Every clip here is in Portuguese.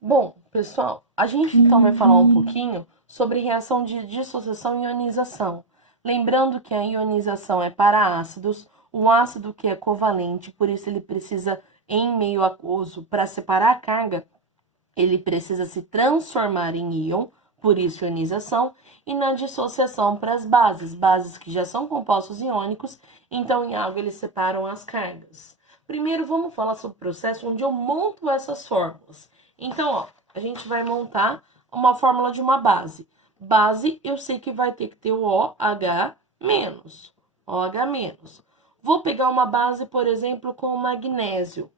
Bom, pessoal, a gente então vai falar um pouquinho sobre reação de dissociação e ionização. Lembrando que a ionização é para ácidos, um ácido que é covalente, por isso ele precisa, em meio aquoso, para separar a carga, ele precisa se transformar em íon, por isso ionização, e na dissociação para as bases, bases que já são compostos iônicos, então em água eles separam as cargas. Primeiro vamos falar sobre o processo onde eu monto essas fórmulas. Então, ó, a gente vai montar uma fórmula de uma base. Base, eu sei que vai ter que ter o OH menos. OH menos. Vou pegar uma base, por exemplo, com o magnésio.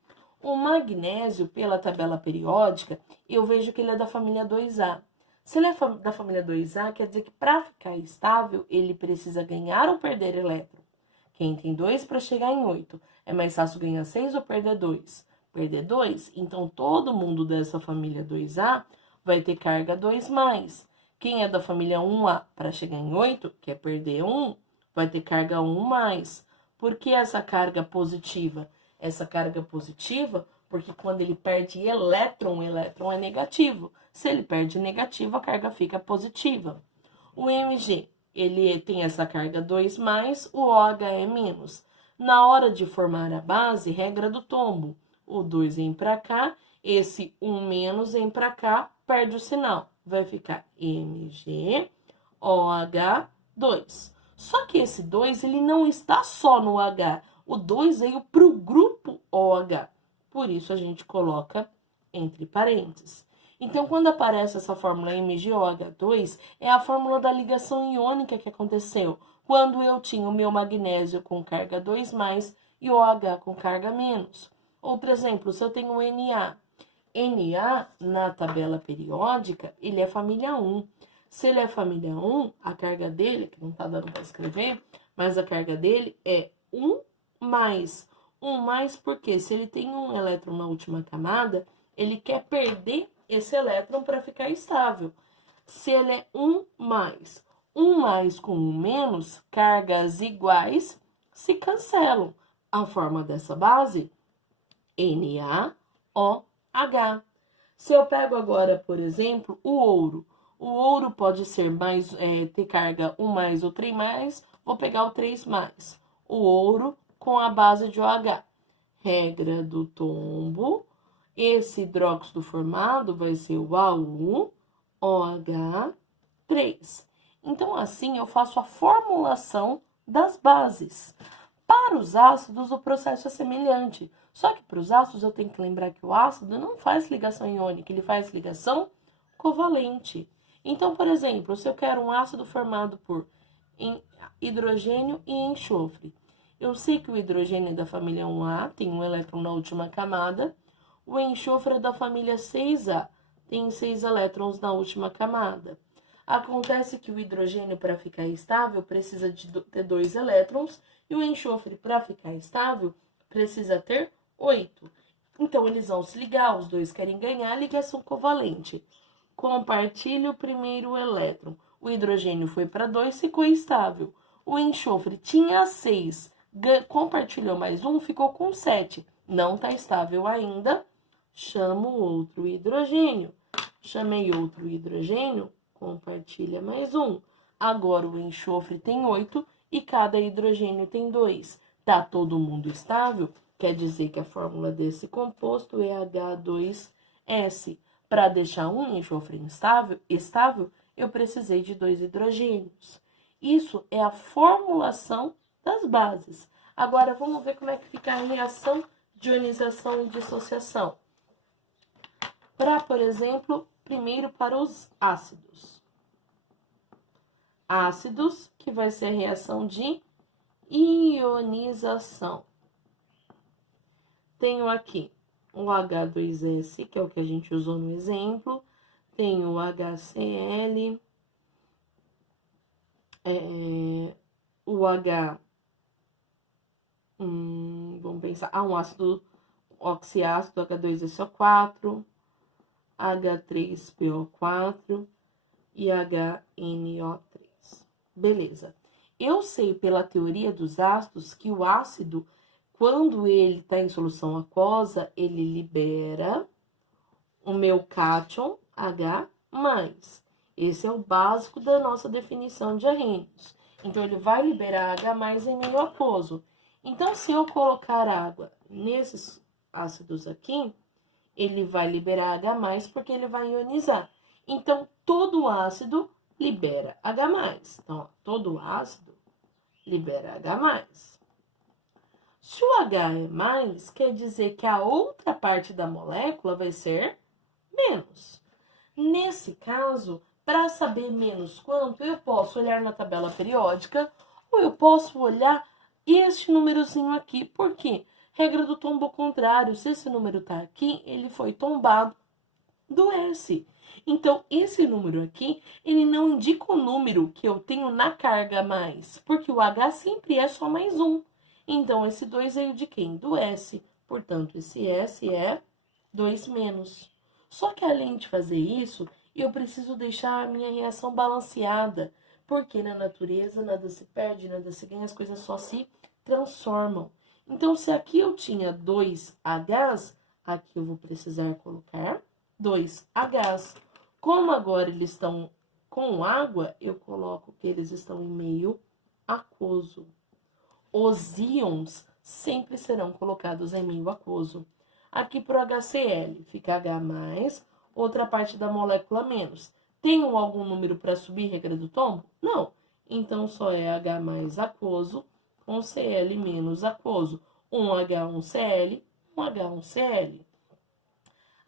O magnésio, pela tabela periódica, eu vejo que ele é da família 2A. Se ele é da família 2A, quer dizer que para ficar estável, ele precisa ganhar ou perder elétron. Quem tem 2 para chegar em 8? É mais fácil ganhar 6 ou perder 2? Perder 2. Então, todo mundo dessa família 2A vai ter carga 2+. Quem é da família 1A para chegar em 8, quer perder 1, vai ter carga 1+. Por que essa carga positiva? Essa carga positiva porque quando ele perde elétron, o elétron é negativo. Se ele perde negativo, a carga fica positiva. O Mg, ele tem essa carga 2+, o OH é menos. Na hora de formar a base, regra do tombo, o 2 vem para cá, esse 1 menos vem para cá, perde o sinal. Vai ficar MgOH2. Só que esse 2, ele não está só no H. O 2 veio para o grupo OH. Por isso, a gente coloca entre parênteses. Então, quando aparece essa fórmula MgOH2, é a fórmula da ligação iônica que aconteceu quando eu tinha o meu magnésio com carga 2+, e o OH com carga menos. Outro exemplo, se eu tenho o Na. Na, na tabela periódica, ele é família 1. Se ele é família 1, a carga dele, que não está dando para escrever, mas a carga dele é 1+. 1+, porque se ele tem um elétron na última camada, ele quer perder esse elétron para ficar estável. Se ele é 1+, 1+ com 1 menos, cargas iguais se cancelam. A forma dessa base, NaOH. Se eu pego agora, por exemplo, o ouro pode ser ter carga 1+ ou 3+, vou pegar o 3+. O ouro com a base de OH. Regra do tombo, esse hidróxido formado vai ser o AuOH3. Então, assim, eu faço a formulação das bases. Para os ácidos, o processo é semelhante. Só que para os ácidos, eu tenho que lembrar que o ácido não faz ligação iônica, ele faz ligação covalente. Então, por exemplo, se eu quero um ácido formado por hidrogênio e enxofre, eu sei que o hidrogênio é da família 1A, tem um elétron na última camada. O enxofre é da família 6A, tem 6 elétrons na última camada. Acontece que o hidrogênio, para ficar estável, precisa de ter 2 elétrons, e o enxofre, para ficar estável, precisa ter 8. Então, eles vão se ligar, os dois querem ganhar a ligação covalente. Compartilha o primeiro elétron. O hidrogênio foi para 2, ficou estável. O enxofre tinha 6, compartilhou mais 1, ficou com 7. Não está estável ainda, chamo outro hidrogênio. Chamei outro hidrogênio, compartilha mais 1. Agora o enxofre tem 8 e cada hidrogênio tem 2. Tá todo mundo estável? Quer dizer que a fórmula desse composto é H2S. Para deixar um enxofre estável, eu precisei de 2 hidrogênios. Isso é a formulação das bases. Agora, vamos ver como é que fica a reação de ionização e dissociação. Para, por exemplo, primeiro para os ácidos. Ácidos, que vai ser a reação de ionização. Tenho aqui o H2S, que é o que a gente usou no exemplo. Tenho o HCl, o H... vamos pensar. Um ácido oxiácido, H2SO4, H3PO4 e HNO3. Beleza. Eu sei pela teoria dos ácidos que o ácido, quando ele está em solução aquosa, ele libera o meu cátion H+. Esse é o básico da nossa definição de arrênios. Então, ele vai liberar H+ em meio aquoso. Então, se eu colocar água nesses ácidos aqui, ele vai liberar H+, porque ele vai ionizar. Então, todo ácido libera H+. Então, ó, todo ácido libera H+. Se o H é mais, quer dizer que a outra parte da molécula vai ser menos. Nesse caso, para saber menos quanto, eu posso olhar na tabela periódica ou eu posso olhar este númerozinho aqui. Por quê? Regra do tombo contrário. Se esse número está aqui, ele foi tombado do S. Então, esse número aqui, ele não indica o número que eu tenho na carga mais, porque o H sempre é só mais um. Então, esse 2 veio de quem? Do S. Portanto, esse S é 2-. Só que além de fazer isso, eu preciso deixar a minha reação balanceada, porque na natureza nada se perde, nada se ganha, as coisas só se transformam. Então, se aqui eu tinha 2 Hs, aqui eu vou precisar colocar 2 Hs. Como agora eles estão com água, eu coloco que eles estão em meio aquoso. Os íons sempre serão colocados em meio aquoso. Aqui para o HCl fica H+, outra parte da molécula menos. Tenho algum número para subir, regra do tombo? Não. Então, só é H+ aquoso com Cl menos aquoso. 1H1Cl, 1H1Cl.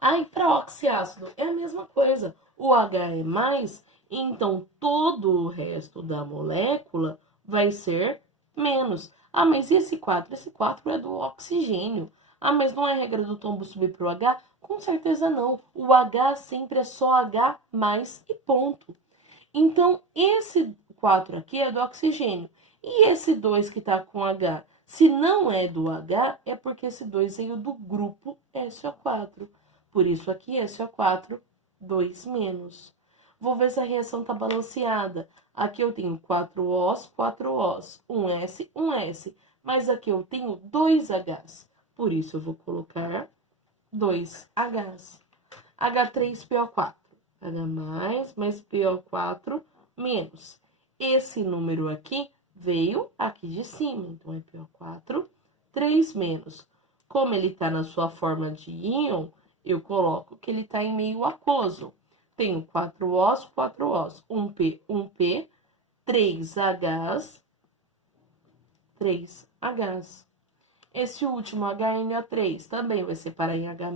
Aí, para oxiácido, é a mesma coisa. O H é mais, então todo o resto da molécula vai ser menos. Ah, mas e esse 4? Esse 4 é do oxigênio. Ah, mas não é a regra do tombo subir para o H? Com certeza não. O H sempre é só H mais e ponto. Então, esse 4 aqui é do oxigênio. E esse 2 que está com H? Se não é do H, é porque esse 2 veio do grupo SO4. Por isso aqui, SO4, 2-. Vou ver se a reação está balanceada. Aqui eu tenho 4 Os, 4 Os, 1 S, 1 S. Mas aqui eu tenho 2 Hs. Por isso eu vou colocar 2 Hs. H3PO4. H mais PO4 menos. Esse número aqui veio aqui de cima. Então, é PO4, 3-. Como ele está na sua forma de íon, eu coloco que ele está em meio aquoso. Tenho 4 Os, 4 Os. 1P, 1P, 3 Hs, 3 Hs. Esse último, HNO3, também vai separar em H+,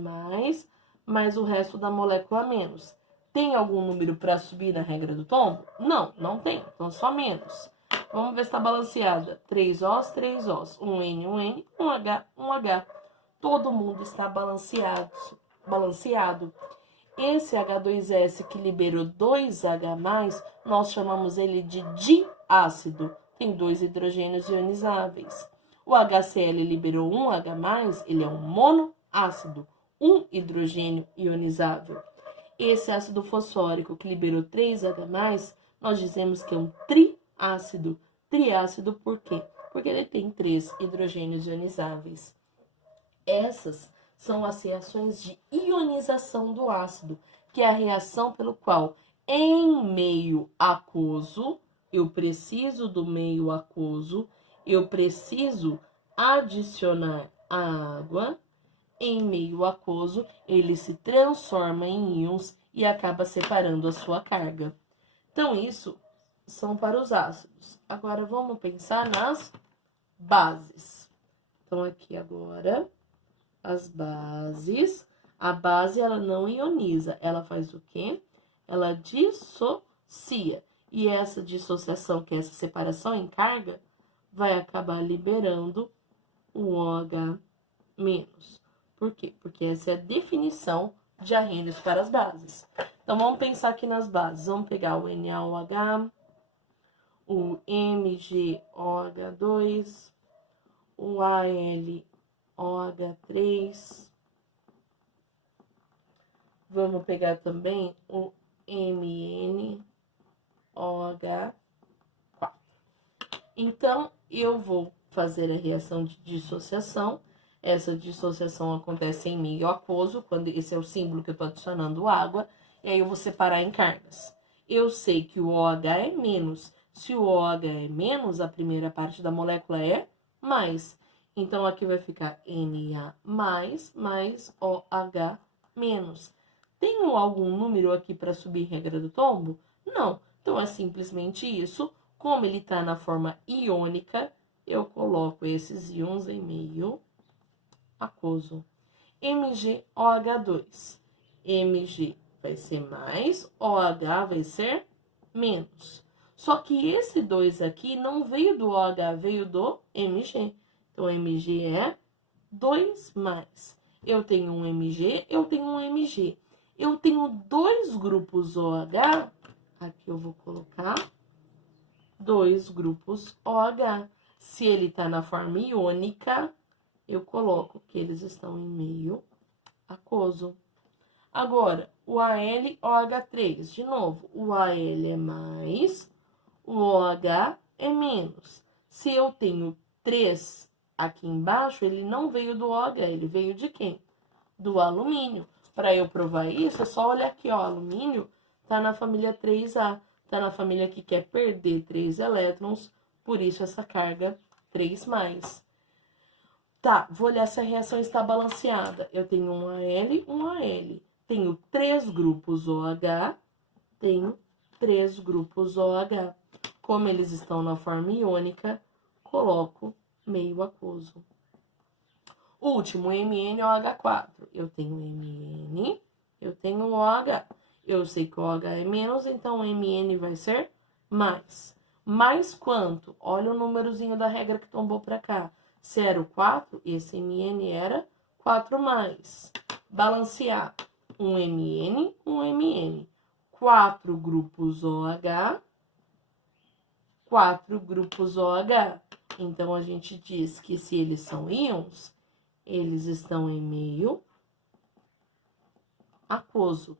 mas o resto da molécula menos. Tem algum número para subir na regra do tombo? Não, não tem. Então, só menos. Vamos ver se está balanceada. 3 Os, 3 Os. 1N, 1N, 1H, 1H. Todo mundo está balanceado. Esse H2S que liberou 2H+, nós chamamos ele de diácido. Tem 2 hidrogênios ionizáveis. O HCl liberou 1H+, ele é um monoácido, um hidrogênio ionizável. Esse ácido fosfórico que liberou 3H+, nós dizemos que é um triácido. Triácido por quê? Porque ele tem 3 hidrogênios ionizáveis. Essas são as reações de ionização do ácido, que é a reação pelo qual, em meio aquoso, eu preciso do meio aquoso, eu preciso adicionar a água. Em meio aquoso, ele se transforma em íons e acaba separando a sua carga. Então, isso são para os ácidos. Agora, vamos pensar nas bases. Então, aqui agora, as bases. A base, ela não ioniza. Ela faz o quê? Ela dissocia. E essa dissociação, que é essa separação em carga, vai acabar liberando o OH-. Por quê? Porque essa é a definição de arrênios para as bases. Então, vamos pensar aqui nas bases. Vamos pegar o NaOH, o MgOH2, o AlOH3. Vamos pegar também o MnOH4. Então, eu vou fazer a reação de dissociação. Essa dissociação acontece em meio aquoso, quando esse é o símbolo que eu estou adicionando água, e aí eu vou separar em cargas. Eu sei que o OH é menos. Se o OH é menos, a primeira parte da molécula é mais. Então, aqui vai ficar Na mais OH menos. Tenho algum número aqui para subir regra do tombo? Não. Então, é simplesmente isso. Como ele está na forma iônica, eu coloco esses íons em meio aquoso. MgOH2. Mg vai ser mais, OH vai ser menos. Só que esse 2 aqui não veio do OH, veio do Mg. Então, Mg é 2 mais. Eu tenho um Mg, eu tenho um Mg. Eu tenho dois grupos OH, aqui eu vou colocar dois grupos OH. Se ele está na forma iônica, eu coloco que eles estão em meio aquoso. Agora, o AlOH3, de novo, o Al é mais, o OH é menos. Se eu tenho 3 aqui embaixo, ele não veio do OH, ele veio de quem? Do alumínio. Para eu provar isso, é só olhar aqui, ó, alumínio tá na família 3A, tá na família que quer perder 3 elétrons, por isso essa carga 3+. Tá, vou olhar se a reação está balanceada. Eu tenho um Al. Tenho 3 grupos OH, tenho 3 grupos OH. Como eles estão na forma iônica, coloco meio aquoso. Último, MnOH4. Eu tenho Mn, eu tenho OH. Eu sei que o OH é menos, então Mn vai ser mais. Mais quanto? Olha o númerozinho da regra que tombou para cá. Se era o 4, esse Mn era 4+. Balancear. Um Mn. 4 grupos OH. 4 grupos OH. Então, a gente diz que se eles são íons, eles estão em meio aquoso.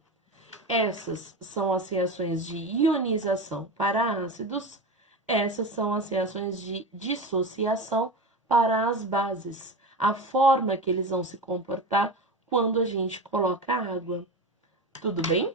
Essas são as reações de ionização para ácidos. Essas são as reações de dissociação para as bases. A forma que eles vão se comportar quando a gente coloca água. Tudo bem?